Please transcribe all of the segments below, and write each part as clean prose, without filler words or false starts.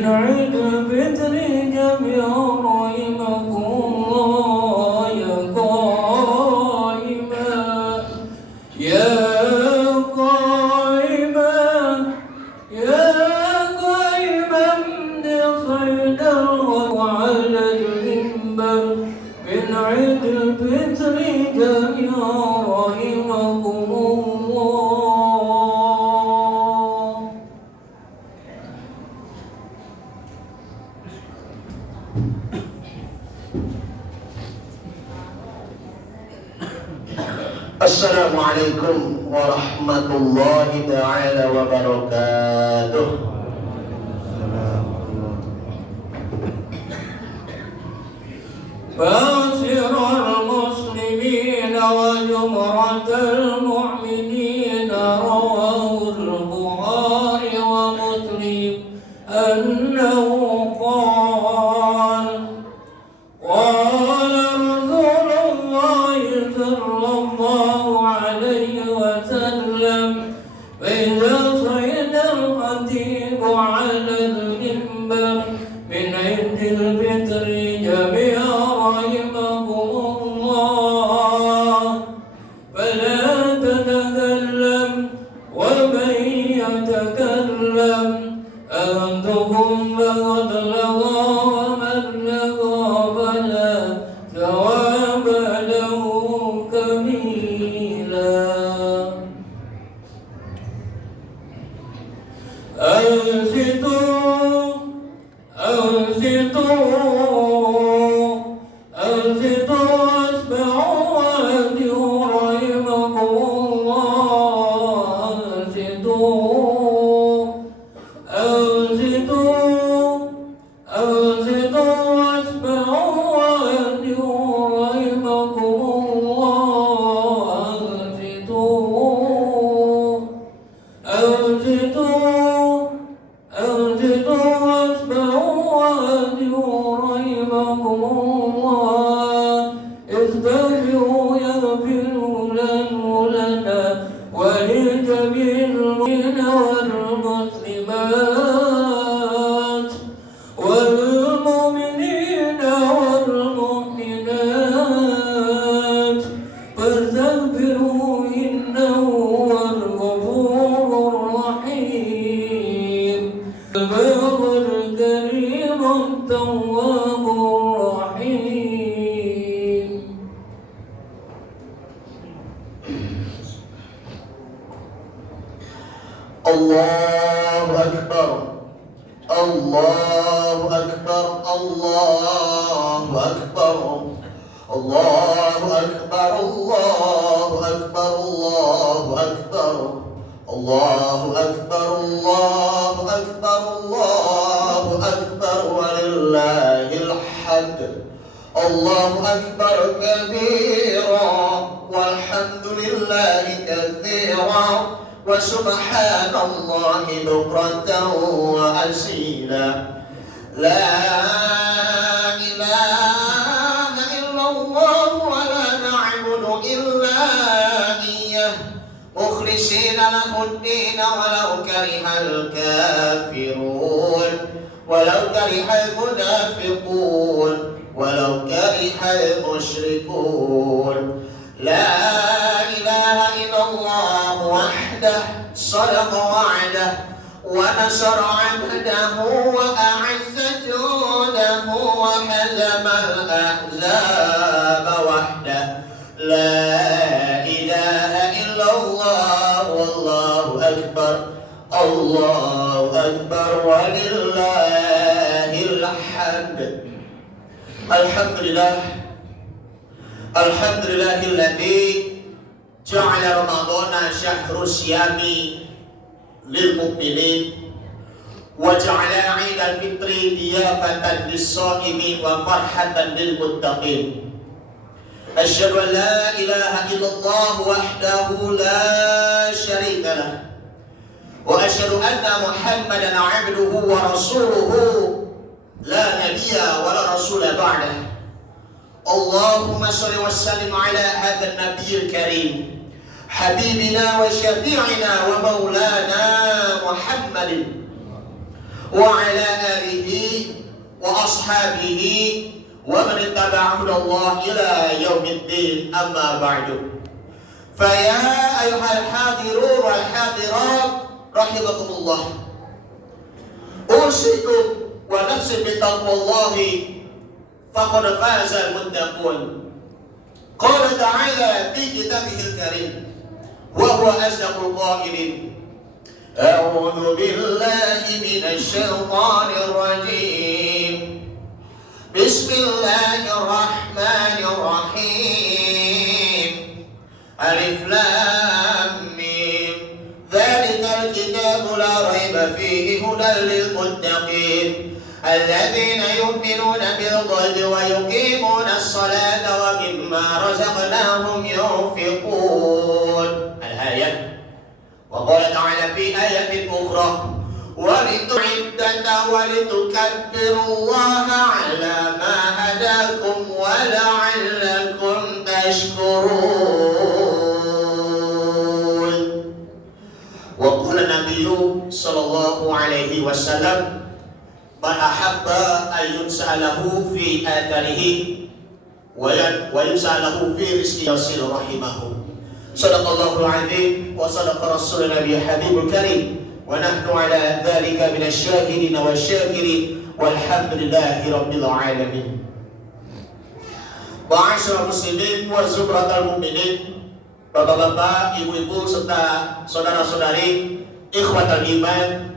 من عيد الفطر جميعا رحمكم الله يا قائما يا قائما يا قائما بصيد الغد على المنبر من عيد الفطر جميعا رحمكم الله. Assalamualaikum warahmatullahi ta'ala wabarakatuh. باشر المسلمين وجمرة المؤمنين رواه البخاري ومسلم أنه قال قال رسول الله صلى الله عليه وسلم فإذا صعد الخطيب على المنبر من عيد الفطر جميعا رحمكم الله فلا تتكلم ومن يتكلم أنتم فقد لغى ومن لغى فلا ثواب له كميلا. أنصتوا أسمعوا وأطيعوا رحمكم الله. أنصتوا واسمعوا وأطيعوا رحمكم الله. أنصتوا واسمعوا وأطيعوا رحمكم الله. استغفروا يغفر لنا ولجميع المؤمنين والمسلمات والمؤمنين والمؤمنات فاستغفروا إنه هو الغفور الرحيم البر الكريم التواب الرحيم. Allahu Akbar, Allahu Akbar, Allahu Akbar, Allahu Akbar, Allahu Akbar, Allahu Akbar, Allahu Akbar, Allahu Akbar, Allahu Akbar, walillahil hamd. Allahu Akbar kabira walhamdulillahi katsira wa subhanallahi bukratan wa asila. La ilaha illallah wa la na'budu illa iyyah mukhlishina lahu-d-din walau karihal kafirun walau karihal munafiqun walau karihal musyrikun. La ilaha illallah wahdah sadaqa wa'dah wa nasara 'abdahu wa a'azza judahu wa hazama al-ahzaba wahdah. La ilaha illallah wallahu akbar, Allahu akbar, walillahil hamd. Alhamdulillahilladzi ja'ala ramadhana syahru syami lil mu'minin wa ja'ala 'idal fitri diyafatan lis-sha'imin wa farhatan lil muttaqin. Asyhadu an la ilaha illallah wahdahu la syarika lah wa asyhadu anna Muhammadan 'abduhu wa rasuluhu la nabiyya wa la rasula ba'dah. Allahumma shalli wa sallim ala hadzal nabiyil karim habibina wa syafi'ina wa maulana Muhammadin وعلى آله وأصحابه ومن اتبع هدى الله إلى يوم الدين. أما بعد، فيا أيها الحاضرون والحاضرات رحمكم الله، أوصيكم ونفسي بتقوى الله فقد فاز المتقون. قال تعالى في كتابه الكريم وهو أصدق القائلين: أعوذ بالله من الشيطان الرجيم، بسم الله الرحمن الرحيم، ألف لام ميم، ذلك الكتاب لا ريب فيه هدى للمتقين الذين يؤمنون بالغيب ويقيمون الصلاة ومما رزقناهم ينفقون. الآية. وقال تعالى في آية أخرى: ولتعدة ولتكبروا الله على ما هداكم ولعلكم تشكرون. وقال النبي صلى الله عليه وسلم: من أحب أن ينسأ له في آثاره وينسأ له في رزقه يصل رحمه. صدق الله العظيم وصدق رسول النبي الحبيب الكريم، ونحن على ذلك من الشاهدين والشاكرين والحمد لله رب العالمين. Ma'asyiral muslimin wa zumratal mu'minin, bapak-bapak, ibu-ibu serta saudara-saudari ikhwatal iman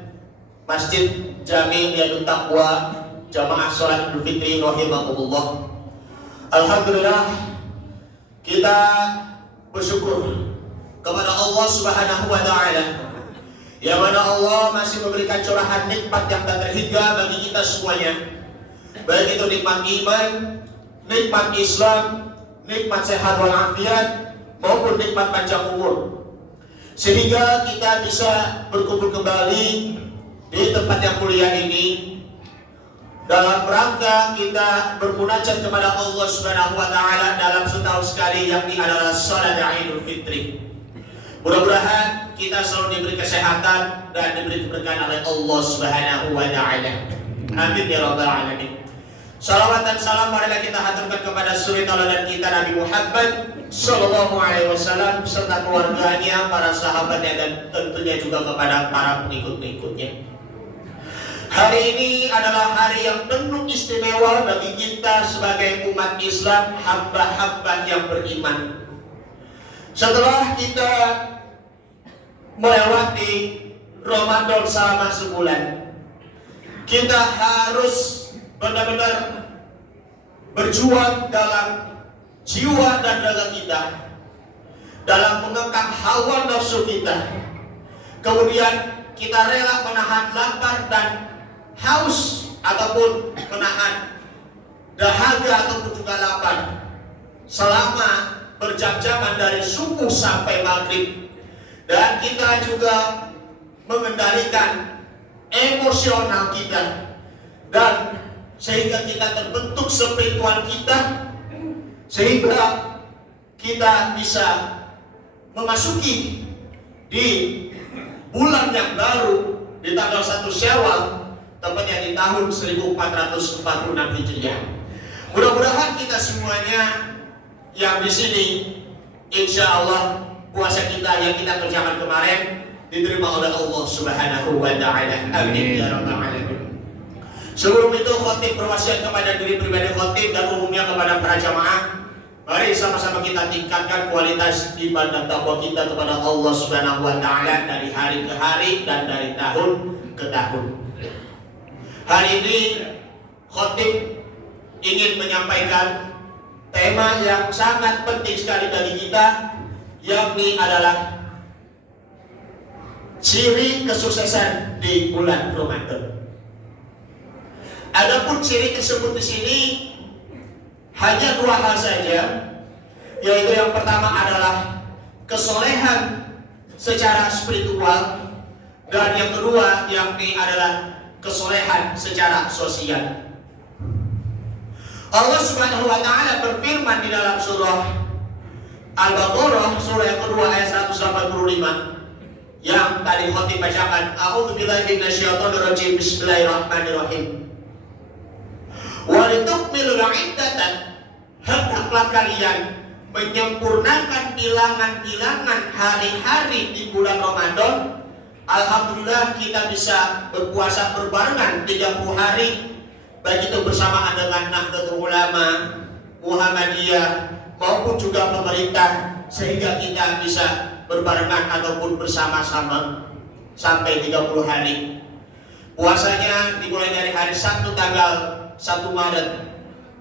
Masjid Jami Riyadut Taqwa Jamaah Salat Idul Fitri rahimakumullah. Alhamdulillah, kita bersyukur kepada Allah Subhanahu wa taala, yang mana Allah masih memberikan curahan nikmat yang tak terhingga bagi kita semuanya, baik itu nikmat iman, nikmat Islam, nikmat sehat walafiat, maupun nikmat panjang umur, sehingga kita bisa berkumpul kembali di tempat yang mulia ini dalam rangka kita bermunajat kepada Allah Subhanahu wa taala dalam setahun sekali, yakni adalah salat Idul Fitri. Mudah-mudahan kita selalu diberi kesehatan dan diberi keberkahan oleh Allah Subhanahu wa taala. Amin ya rabbal alamin. Salawat dan salam marilah kita haturkan kepada suri tauladan kita Nabi Muhammad sallallahu alaihi wasallam serta keluarganya, para sahabatnya, dan tentunya juga kepada para pengikut-pengikutnya. Hari ini adalah hari yang penuh istimewa bagi kita sebagai umat Islam, hamba-hamba yang beriman. Setelah kita melewati Ramadan selama sebulan, kita harus benar-benar berjuang dalam jiwa dan raga kita, dalam mengekang hawa nafsu kita. Kemudian kita rela menahan lapar dan haus, ataupun menahan dahaga ataupun juga lapar selama berjam-jaman dari subuh sampai maghrib. Dan kita juga mengendalikan emosional kita, dan sehingga kita terbentuk spiritual kita, sehingga kita bisa memasuki di bulan yang baru di tanggal 1 Syawal, tepatnya di tahun 1446 Hijriah. Mudah-mudahan kita semuanya yang di sini, insya Allah puasa kita yang kita kerjakan kemarin diterima oleh Allah Subhanahu wa taala. Amin ya rabbal alamin. Sebelum itu, khotib berwasiat kepada diri pribadi khotib dan umumnya kepada para jamaah, mari sama-sama kita tingkatkan kualitas ibadah takwa kita kepada Allah Subhanahu wa taala dari hari ke hari dan dari tahun ke tahun. Hari ini khotib ingin menyampaikan tema yang sangat penting sekali bagi kita, yakni adalah ciri kesuksesan di bulan Ramadan. Adapun ciri tersebut di sini hanya 2 hal saja, yaitu yang pertama adalah kesolehan secara spiritual, dan yang kedua yakni adalah kesolehan secara sosial. Allah Subhanahu wa taala berfirman di dalam surah Al-Baqarah surah yang kedua ayat 185, yang tadi khotib bacakan. A'udzubillahi minasyaitonirrajim. Bismillahirrahmanirrahim. Wa litukmilul iddatan, hendaklah kalian menyempurnakan bilangan-bilangan hari-hari di bulan Ramadan. Alhamdulillah kita bisa berpuasa berbarengan 30 hari, baik itu bersamaan dengan Nahdlatul Ulama, Muhammadiyah maupun juga pemerintah, sehingga kita bisa berbarengan ataupun bersama-sama sampai 30 hari. Puasanya dimulai dari hari Sabtu tanggal 1 Maret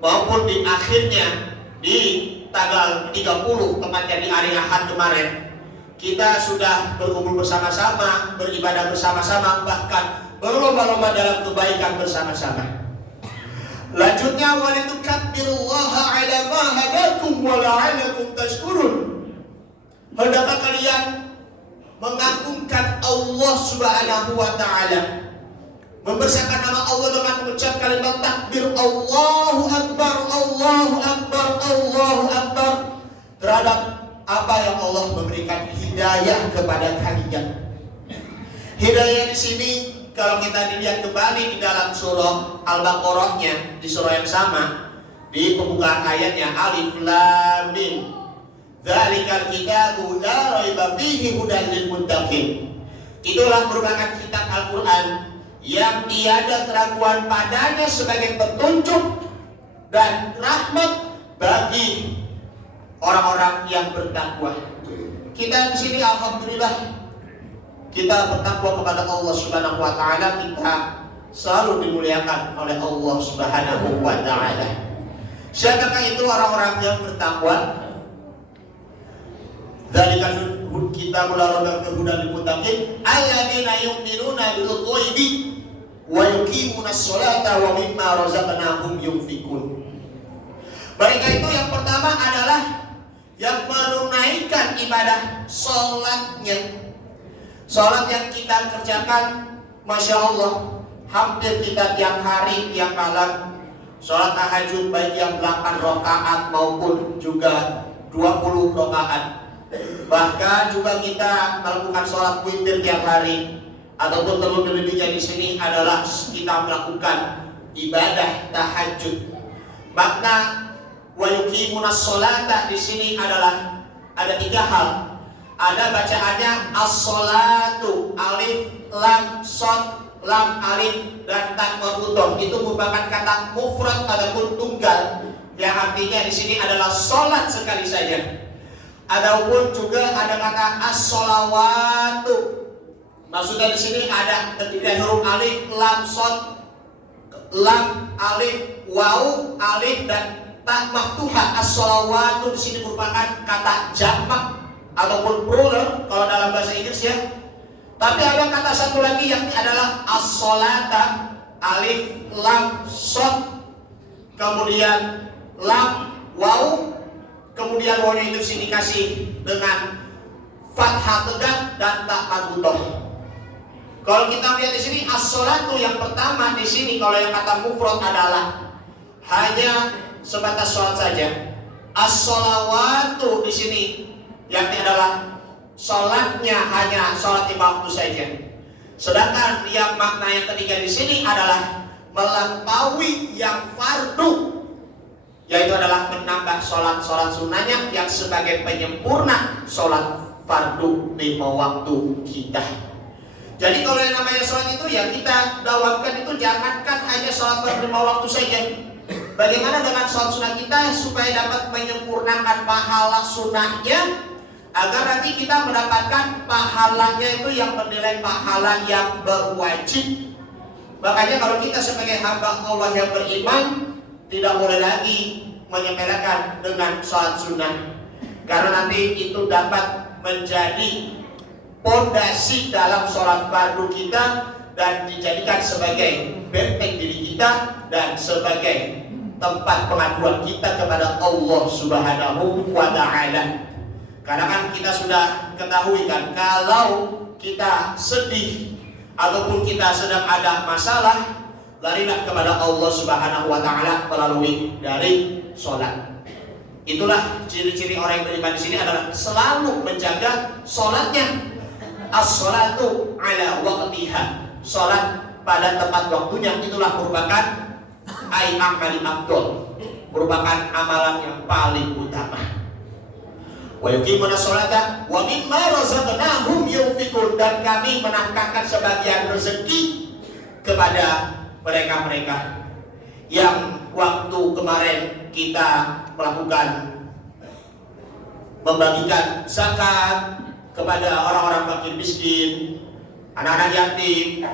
maupun di akhirnya di tanggal 30, tepatnya di hari Ahad kemarin. Kita sudah berkumpul bersama-sama, beribadah bersama-sama, bahkan berlomba-lomba dalam kebaikan bersama-sama. Lanjutnya, walitukabbirullaha ala ma hadakum wa la'allakum tashkurun. Hendaklah kalian mengagungkan Allah Subhanahu wa taala, membesarkan nama Allah dengan mengucap kalimat takbir Allahu Akbar, Allahu Akbar, Allahu Akbar terhadap apa yang Allah memberikan hidayah kepada kalian. Hidayah di sini kalau kita dilihat kembali di dalam surah Al-Baqarahnya, di surah yang sama, di pembukaan ayatnya Alif Lam Mim. Dzalikal kitabu la raiba fihi hudan lil muttaqin. Itulah merupakan kitab Al-Qur'an yang tiada keraguan padanya sebagai petunjuk dan rahmat bagi orang-orang yang bertakwa. Kita di sini alhamdulillah kita bertakwa kepada Allah Subhanahu wa taala, kita selalu dimuliakan oleh Allah Subhanahu wa taala. Siapakah itu orang-orang yang bertakwa? Dzalikal kitabul la raiba fihi hudan lil muttaqin alladzina yu'minuna bil ghaibi wa yuqimunas sholata wa mimma razaqnahum yunfikun. Mereka itu yang pertama adalah yang menunaikan ibadah sholatnya. Sholat yang kita kerjakan, Masya Allah, hampir kita tiap hari, tiap malam. Sholat tahajud baik yang 8 rakaat maupun juga 20 rakaat. Bahkan juga kita melakukan sholat witir tiap hari, ataupun terlebih-lebihnya di sini adalah kita melakukan ibadah tahajud. Makna wa yuqimunas sholata di sini adalah ada 3 hal. Ada bacaannya as-sholatu, alif lam shad lam alif dan ta marbutoh. Itu merupakan kata mufrad ataupun tunggal yang artinya di sini adalah sholat sekali saja. Adapun juga ada kata as-sholawatu. Maksudnya di sini ada ketiga huruf alif, lam, shad, lam, alif, waw, alif dan ta maftuhah. As-sholawatu di sini merupakan kata jamak ataupun plural kalau dalam bahasa Inggris ya. Tapi ada kata satu lagi yang adalah as-sholata, alif, lam, shad, kemudian lam, waw, kemudian wawnya itu sini dikasih dengan fathah tegak dan ta marbutoh. Kalau kita lihat di sini as-sholatu yang pertama di sini kalau yang kata mufrad adalah hanya sebatas sholat saja. As-sholawatu di sini yang adalah sholatnya hanya sholat 5 waktu saja. Sedangkan yang makna yang ketiga di sini adalah melampaui yang fardu, yaitu adalah menambah sholat-sholat sunnahnya yang sebagai penyempurna sholat fardu 5 waktu kita. Jadi kalau yang namanya sholat itu ya kita dawamkan itu jangankan hanya sholat fardu 5 waktu saja. Bagaimana dengan sholat sunnah kita supaya dapat menyempurnakan pahala sunnahnya, agar nanti kita mendapatkan pahalanya itu yang bernilai pahala yang berwajib. Makanya kalau kita sebagai hamba Allah yang beriman tidak boleh lagi menyepelekan dengan sholat sunnah, karena nanti itu dapat menjadi pondasi dalam sholat fardu kita dan dijadikan sebagai benteng diri kita dan sebagai tempat pengaduan kita kepada Allah Subhanahu wa ta'ala. Karena kan kita sudah ketahui kan, kalau kita sedih ataupun kita sedang ada masalah, larilah kepada Allah Subhanahu wa ta'ala melalui dari sholat. Itulah ciri-ciri orang yang beriman di sini adalah selalu menjaga sholatnya. as-sholatu ala waqtiha, sholat pada tepat waktunya, itulah merupakan amali afdol, merupakan amalan yang paling utama. Wa yuqimuna sholata wa mimma razaqnahum yunfiqun, dan kami menangkapkan sebagian rezeki kepada mereka-mereka yang waktu kemarin kita melakukan membagikan zakat kepada orang-orang fakir miskin, anak-anak yatim,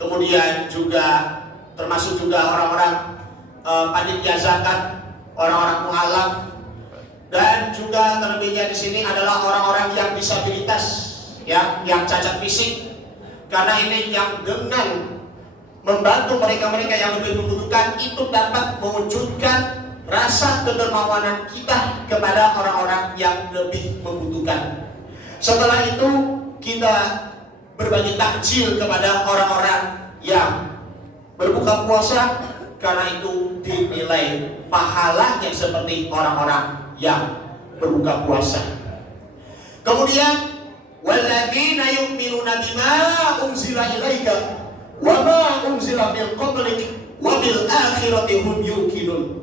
kemudian juga termasuk juga orang-orang panitia zakat, orang-orang mualaf, dan juga terlebihnya di sini adalah orang-orang yang disabilitas, ya, yang cacat fisik, karena ini yang dengan membantu mereka-mereka yang lebih membutuhkan itu dapat mewujudkan rasa kedermawanan kita kepada orang-orang yang lebih membutuhkan. Setelah itu kita berbagi takjil kepada orang-orang yang berbuka puasa, karena itu dinilai pahalanya seperti orang-orang yang berbuka puasa. Kemudian walladzina yu'minuna bima unzila ilaika wa ma unzila min qablik wa bil akhirati hum yuqinun.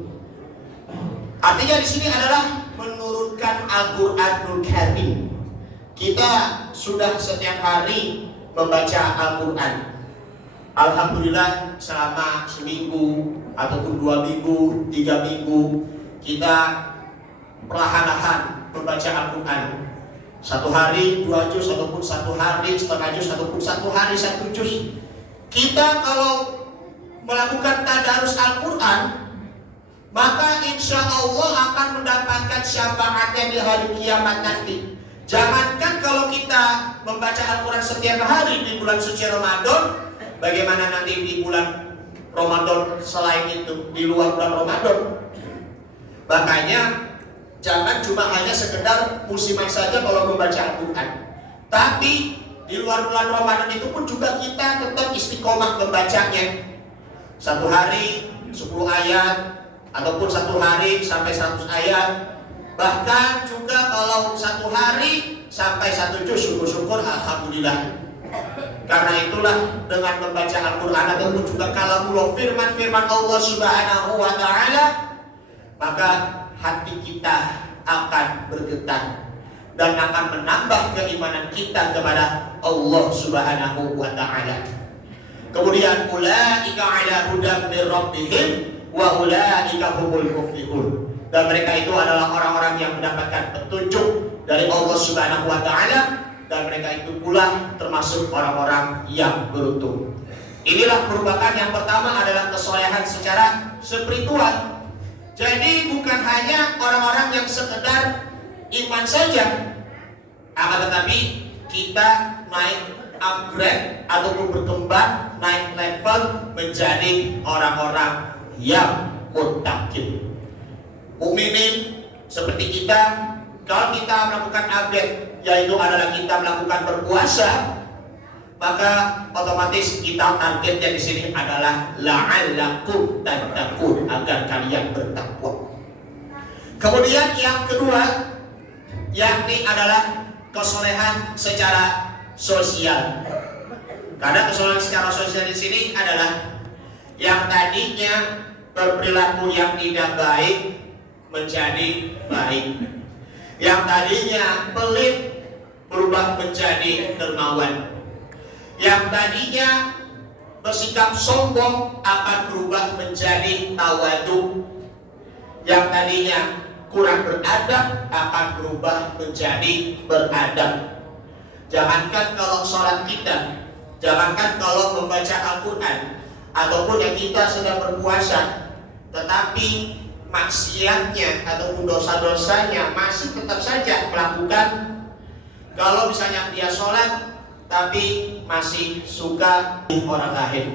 Artinya di sini adalah menurunkan Al-Qur'anul Karim. Kita sudah setiap hari membaca Al-Quran. Alhamdulillah selama seminggu ataupun 2 minggu, 3 minggu kita perlahan-lahan membaca Al-Quran. 1 hari 2 juz, ataupun 1 hari setengah juz, ataupun 1 hari 1 juz. Kita kalau melakukan tadarus Al-Quran, maka insya Allah akan mendapatkan syafaatnya di hari kiamat nanti. Jangankan kalau kita membaca Al-Quran setiap hari di bulan suci Ramadan, bagaimana nanti di bulan Ramadan selain itu, di luar bulan Ramadan. Makanya jangan cuma hanya sekedar musiman saja kalau membaca Al-Quran, tapi di luar bulan Ramadan itu pun juga kita tetap istiqomah membacanya. 1 hari 10 ayat, ataupun 1 hari sampai 100 ayat. Bahkan juga kalau 1 hari sampai 1 juz, syukur-syukur alhamdulillah. Karena itulah dengan membaca Al-Quran ataupun juga kalamullah, firman-firman Allah Subhanahu wa ta'ala, maka hati kita akan bergetar dan akan menambah keimanan kita kepada Allah Subhanahu wa ta'ala. Kemudian ulaika ala hudam mir rabbihim wa ulaika humul muflihun, dan mereka itu adalah orang-orang yang mendapatkan petunjuk dari Allah Subhanahu wa ta'ala, dan mereka itu pula termasuk orang-orang yang beruntung. Inilah merupakan yang pertama adalah kesolehan secara spiritual. Jadi bukan hanya orang-orang yang sekedar iman saja, akan tetapi kita naik upgrade ataupun berkembang, naik level menjadi orang-orang yang muttaqin. Mukminin seperti kita, kalau kita melakukan upgrade, yaitu adalah kita melakukan berpuasa, maka otomatis kita targetnya di sini adalah la'allakum tattaqun, agar kalian bertakwa. Kemudian yang kedua, yakni adalah kesolehan secara sosial. Karena kesolehan secara sosial di sini adalah yang tadinya berperilaku yang tidak baik menjadi baik, yang tadinya pelit berubah menjadi dermawan, yang tadinya bersikap sombong akan berubah menjadi tawadu, yang tadinya kurang beradab akan berubah menjadi beradab. Jangankan kalau sholat kita, jangankan kalau membaca Al-Quran, ataupun yang kita sedang berpuasa, tetapi maksiatnya ataupun dosa-dosanya masih tetap saja melakukan. Kalau misalnya dia sholat tapi masih suka orang lain,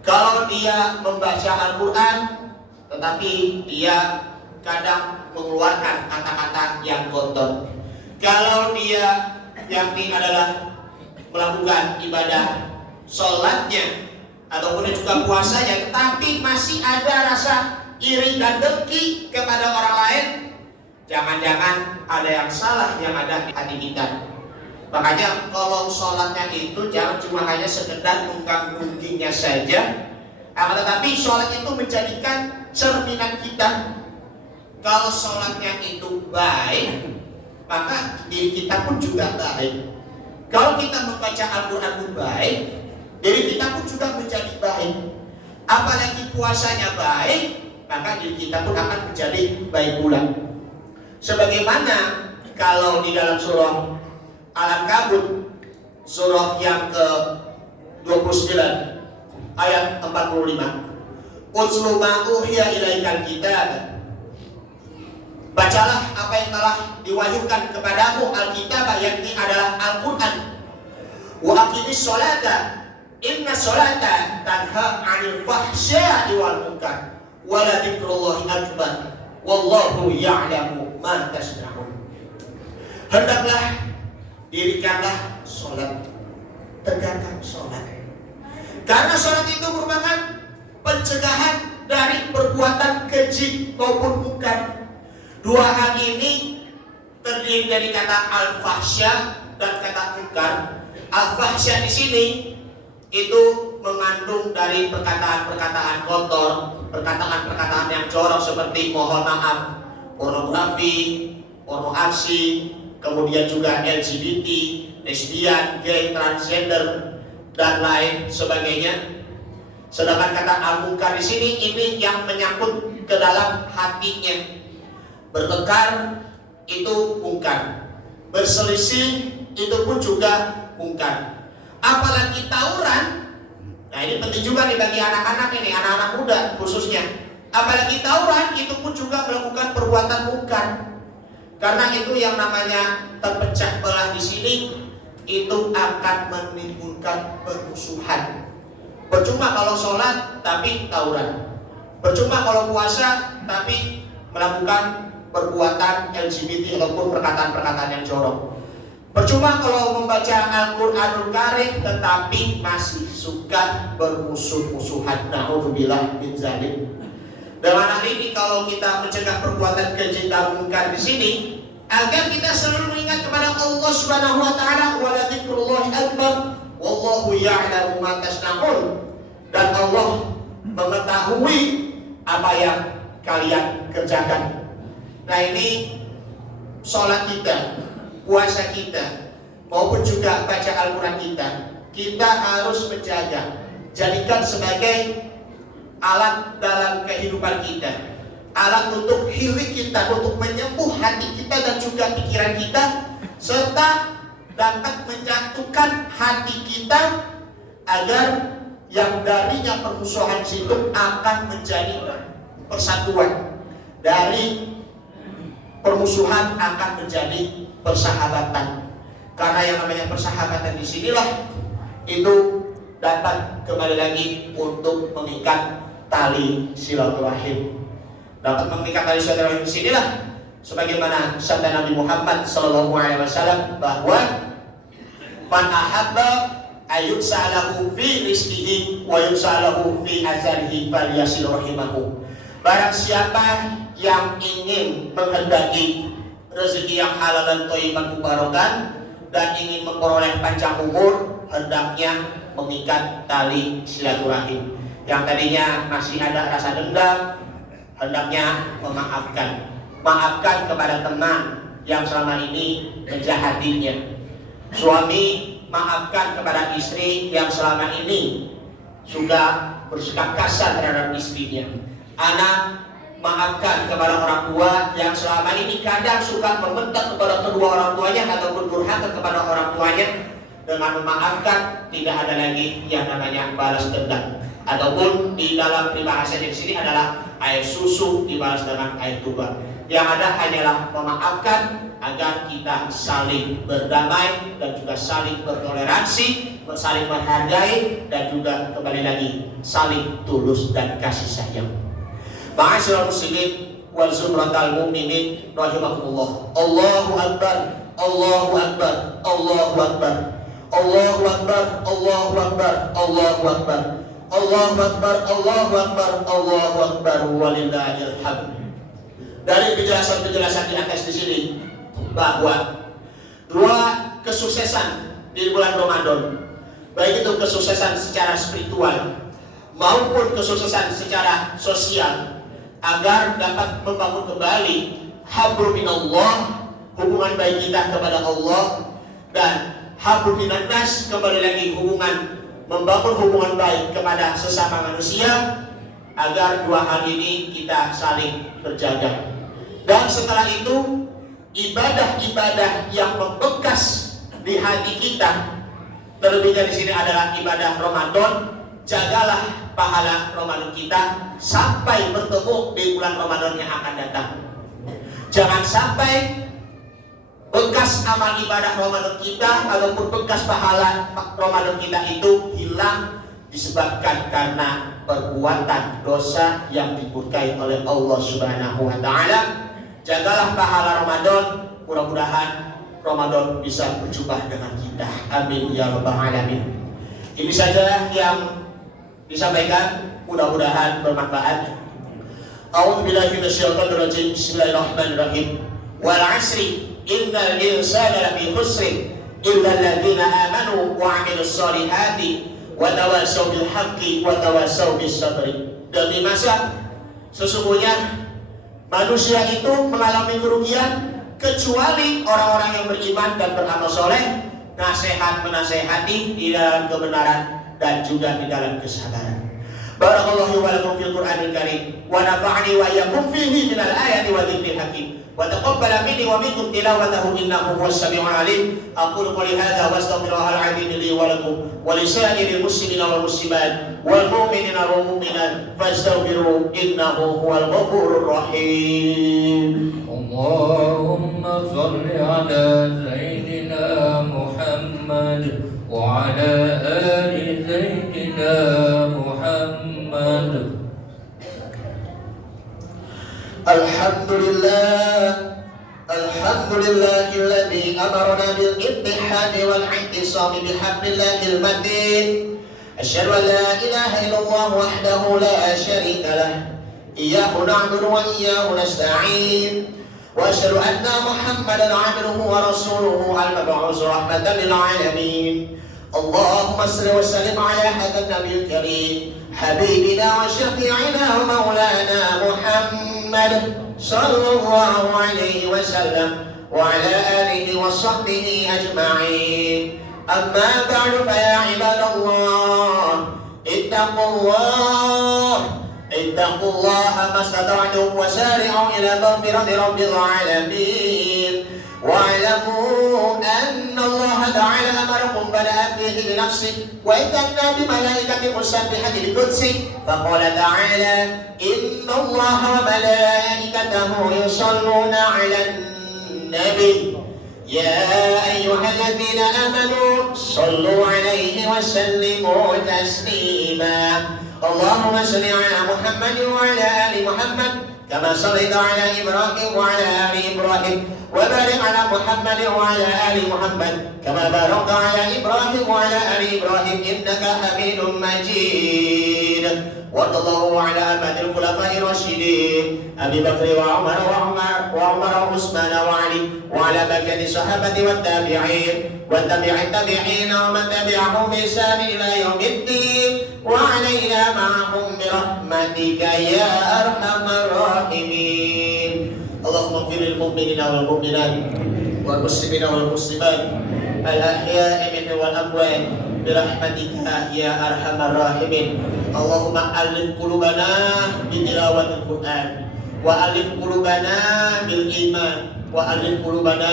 kalau dia membaca Al-Quran tetapi dia kadang mengeluarkan kata-kata yang kotor, kalau dia yakni adalah melakukan ibadah sholatnya ataupun juga puasanya, tapi masih ada rasa iri dan dengki kepada orang lain, jangan-jangan ada yang salah yang ada di hati kita. Makanya kalau sholatnya itu jangan cuma hanya sekedar nunggang-nunggingnya saja, akan tetapi sholat itu menjadikan cerminan kita. Kalau sholatnya itu baik, maka diri kita pun juga baik. Kalau kita membaca Al-Quran baik, diri kita pun juga menjadi baik. Apalagi puasanya baik, maka diri kita pun akan menjadi baik pula. Sebagaimana kalau di dalam surah Al-Ankabut, surah yang ke-29 ayat 45, Utslu ma uhiya ilaikal kitab, bacalah apa yang telah diwahyukan kepadamu Alkitab, yakni adalah Al-Quran. Wa aqimis sholata, inna sholata tanha 'anil fahsya'i wal munkar wa la dzikrullahi akbar wallahu ya'lamu ma tasna'un. Hendaklah dirikanlah sholat, tegakkan sholat, karena sholat itu merupakan pencegahan dari perbuatan keji maupun munkar. Dua hal ini terdiri dari kata al-fahsya dan kata munkar. Al-fahsya di sini itu mengandung dari perkataan-perkataan kotor, perkataan-perkataan yang jorok seperti mohon maaf, pornografi, porno aksi, kemudian juga LGBT, lesbian, gay, transgender, dan lain sebagainya. Sedangkan kata al-munkar di sini ini yang menyangkut ke dalam hatinya. Bertengkar itu munkar, berselisih itu pun juga munkar. Apalagi tawuran, nah ini penting juga nih bagi anak-anak ini, anak-anak muda khususnya. Apalagi tawuran itu pun juga melakukan perbuatan munkar. Karena itu yang namanya terpecah belah di sini itu akan menimbulkan permusuhan. Percuma kalau sholat tapi tawuran, percuma kalau puasa tapi melakukan perbuatan LGBT ataupun perkataan-perkataan yang jorok. Percuma kalau membaca Al-Quranul Karim tetapi masih suka bermusuh-musuhan. Na'udzubillah min dzalik. Dalam hal ini kalau kita mencegah perbuatan keji dan munkar di sini, agar kita selalu mengingat kepada Allah Subhanahu wa taala, wa la dzikrullahi akbar wallahu ya'lamu ma tasna'un, dan Allah mengetahui apa yang kalian kerjakan. Nah ini sholat kita, puasa kita, maupun juga baca Al-Quran kita harus menjaga, jadikan sebagai alat dalam kehidupan kita, alat untuk healing kita, untuk menyembuh hati kita dan juga pikiran kita, serta dapat menjatuhkan hati kita agar yang darinya permusuhan situ akan menjadi persatuan, dari permusuhan akan menjadi persahabatan. Karena yang namanya persahabatan di sinilah itu dapat kembali lagi untuk mengikat tali silaturahim. Dapat mengikat tali silaturahim di sinilah sebagaimana sabda Nabi Muhammad SAW bahwa man ahabba ayyusalahu fi rizqihi wa yusalahu fi azarihi falyasil rahimahu. Barang siapa yang ingin menghendaki rezeki yang halal dan thayyiban mubarakah dan ingin memperoleh panjang umur, hendaknya mengikat tali silaturahim. Yang tadinya masih ada rasa dendam, hendaknya memaafkan. Maafkan kepada teman yang selama ini menjahatinya. Suami maafkan kepada istri yang selama ini juga bersikap kasar terhadap istrinya. Anak maafkan kepada orang tua yang selama ini kadang suka membentak kepada kedua orang tuanya ataupun durhaka kepada orang tuanya. Dengan memaafkan tidak ada lagi yang namanya balas dendam, ataupun di dalam peribahasa di sini adalah air susu dibalas dengan air tuba. Yang ada hanyalah memaafkan agar kita saling berdamai dan juga saling bertoleransi, saling menghargai, dan juga kembali lagi saling tulus dan kasih sayang. Ma'asyiral muslimin wal zumratal mu'minin rahimakumullah. Allahu akbar, Allahu akbar, Allahu akbar, Allahu akbar, Allahu akbar, Allahu akbar, Allahu akbar, Allahu akbar, Allahu akbar, walillahil hamd. Dari penjelasan-penjelasan di atas di sini bahwa dua kesuksesan di bulan Ramadan, baik itu kesuksesan secara spiritual maupun kesuksesan secara sosial, agar dapat membangun kembali hablum minallah, hubungan baik kita kepada Allah, dan hablum minannas, kembali lagi membangun hubungan baik kepada sesama manusia, agar dua hal ini kita saling berjaga. Dan setelah itu, ibadah-ibadah yang membekas di hati kita, terlebihnya di sini adalah ibadah Ramadan. Jagalah pahala Ramadan kita sampai bertemu di bulan Ramadan yang akan datang. Jangan sampai bekas amal ibadah Ramadan kita ataupun bekas pahala Ramadan kita itu hilang disebabkan karena perbuatan dosa yang dimurkai oleh Allah Subhanahu wa taala. Jagalah pahala Ramadan, mudah-mudahan Ramadan bisa berjumpa dengan kita. Amin ya rabbal alamin. Ini saja yang disampaikan, mudah-mudahan bermanfaat. A'udzubillahi minasyaitonir rajim. Bismillahirrahmanirrahim. Wal 'asri innal insana lafi khusrin illa alladziina aamanu wa 'amilus shalihati wa tawassaw bil haqqi wa tawassaw bis sabri. Demi masa sesungguhnya manusia itu mengalami kerugian kecuali orang-orang yang beriman dan beramal soleh, nasihat menasehati di dalam kebenaran dan juga di dalam kesabaran. Barakallahu wa lakum fil Qur'anil Karim wa nafa'ani wa iyyakum fihi minal ayati wa dzikril hakim wa taqabbala minni wa minkum tilawatahu innahu huwas samiul alim. Aqulu qouli hadza wa astaghfirullahal azim li wa lakum wa li sa'iril muslimina wal muslimat wal mu'minina wal mu'minat fastaghfiruhu innahu huwal ghafurur rahim. Allahumma shalli ala sayyidina Muhammad wa ala ali sayyidina Muhammad. Alhamdulillahilladzi amarna bil ittihadi wal i'tisami bihablillahil matin. Asyhadu an la ilaha illallah wahdahu la syarika lah. Iyyahu na'budu wa iyyahu nasta'in. Wa asyhadu anna Muhammadan 'abduhu wa rasuluhu al-mab'uts rahmatan lil 'alamin. Allahumma shalli wa sallim ala hadan nabiyil karim habibina wa syafi'ina wa maulana Muhammad sallallahu alaihi wasallam wa ala alihi wa sahbihi ajma'in. Amma ba'du fa ya ibadallah ittaqullaha mastata'tum wa sari'u ila maghfirati rabbil alamin. واعلموا أن الله تعالى أمركم بدأ فيه بنفسه وإثنى بملائكة مسبحة بقدسه فقال تعالى إن الله وملائكته يصلون على النبي يا أيها الذين آمنوا صلوا عليه وسلموا تسليما. اللهم صل على محمد وعلى آل محمد كما صليت على إبراهيم وعلى آل إبراهيم وبارك على محمد وعلى آل محمد كما باركت على إبراهيم وعلى آل إبراهيم إنك حميد مجيد. وارض اللهم على أئمة الخلفاء الراشدين أبي بكر وعمر وعثمان وعلي وعلى بقية الصحابة والتابعين والتابعين ومن تبعهم بإحسان إلى يوم الدين وعلينا معهم برحمتك يا أرحم الراحمين. اللهم اغفر للمؤمنين والمؤمنات والمسلمين والمسلمات الأحياء منهم والأموات برحمتك يا أرحم الراحمين. اللهم ألف قلوبنا بتلاوة القرآن وألف قلوبنا بالإيمان وألف قلوبنا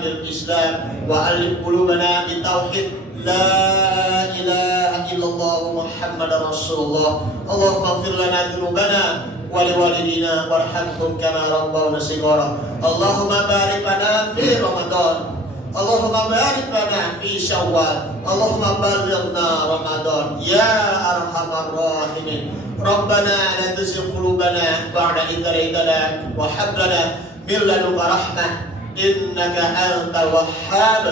بالإسلام وألف قلوبنا بالتوحيد لا إله إلا الله محمد رسول الله. اللهم اغفر لنا ذنوبنا ولوالدينا وارحمهم كما ربونا صغارا. اللهم بارك لنا في رمضان. اللهم بارك لنا في شوال. اللهم بلغنا رمضان يا أرحم الراحمين. ربنا لا تزغ قلوبنا بعد إذ هديتنا وهب لنا من لدنك رحمة إنك أنت الوهاب.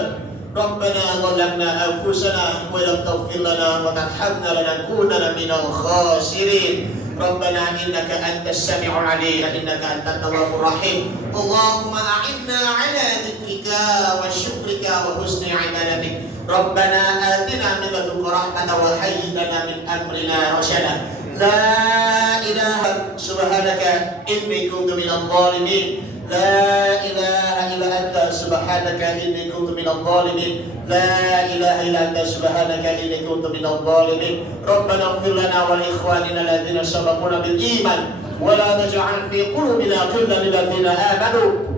ربنا ظلمنا أنفسنا وإن لم تغفر لنا وترحمنا لنكونن من الخاسرين. ربنا إنك أنت السميع العليم إنك أنت التواب الرحيم. اللهم أعنا على ذكرك bihamdika wa syukrika wa husni ibadatik. Rabbana atina min ladunka rahmatan wa hayyi lana min amrina rasyada. La ilaha subhanaka inni kuntu minadh dhalimin. La ilaha illa anta subhanaka inni kuntu minadh dhalimin. La ilaha illa anta subhanaka inni kuntu minadh dhalimin. Rabbana ighfir lana wa li ikhwanina alladhina sabaquna bil iman wa la taj'al fi qulubina ghillan lil ladzina amanu.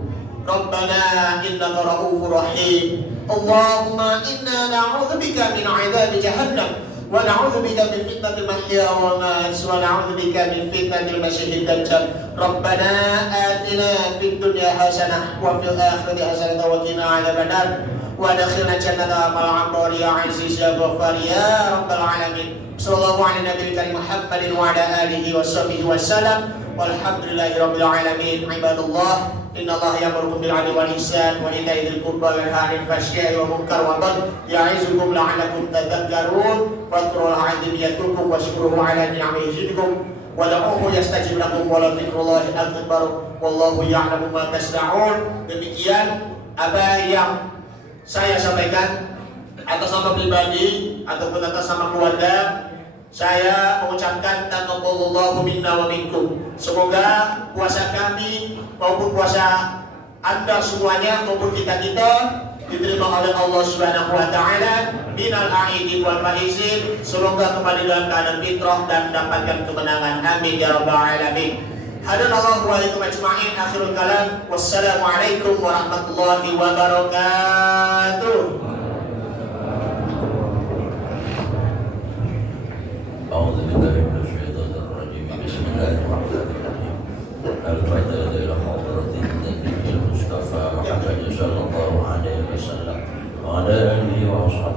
Rabbana innaka ra'ufur rahim. Allahumma inna na'udzubika min 'adzabi jahannam wa na'udzubika min fitnatil mahya wal mamat wa na'udzubika min fitnatil masiihid dajjal. Rabbana atina fid dunya hasanah wa fil akhirati hasanah wa qina 'adzabannar wa adkhilna jannata ma'al abrar ya 'aziz ya ghaffar ya rabbal alamin. Sallallahu ala nabiyil karim Muhammadin wa ala alihi wa sahbihi wasallam. Walhamdulillahi rabbil alamin. Ibadallah, innallaha ya'murukum bil 'adli wal ihsan wa ita'i dzil qurba wa yanha 'anil fahsya'i wal munkar wal baghi ya'izukum la'allakum tadhakkarun. Fadhkurullaha 'azim yadhkurkum washkuruhu 'ala ni'amihi yazidkum wad'uuhu yastajib lakum wa la dzikrullahi akbar wallahu ya'lamu ma tasna'un. Demikian apa yang saya sampaikan atas nama pribadi ataupun atas nama keluarga. Saya mengucapkan taqabbalallahu minna wa minkum. Semoga puasa kami maupun puasa Anda semuanya maupun kita-kita diterima oleh Allah Subhanahu wa taala minal aidin wal faizin. Semoga kembali dalam keadaan fitrah dan mendapatkan kemenangan. Amin ya rabbal alamin. Hadanallahu wa iyyakum ajma'in. Akhirul kalam. Wassalamualaikum warahmatullahi wabarakatuh.